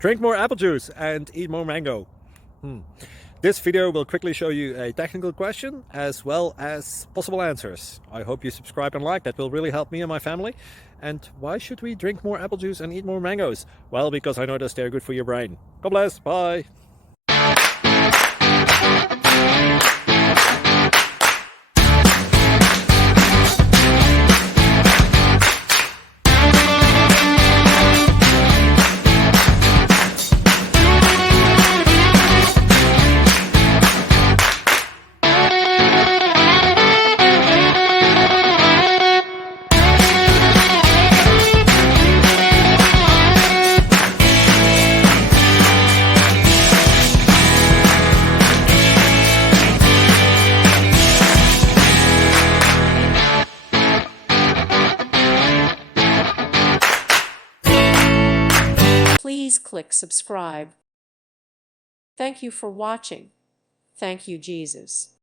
Drink more apple juice and eat more mango. This video will quickly show you a technical question as well as possible answers. I hope you subscribe and like, that will really help me and my family. And why should we drink more apple juice and eat more mangoes? Well, because I noticed they're good for your brain. God bless, bye. Please click subscribe. Thank you for watching. Thank you, Jesus.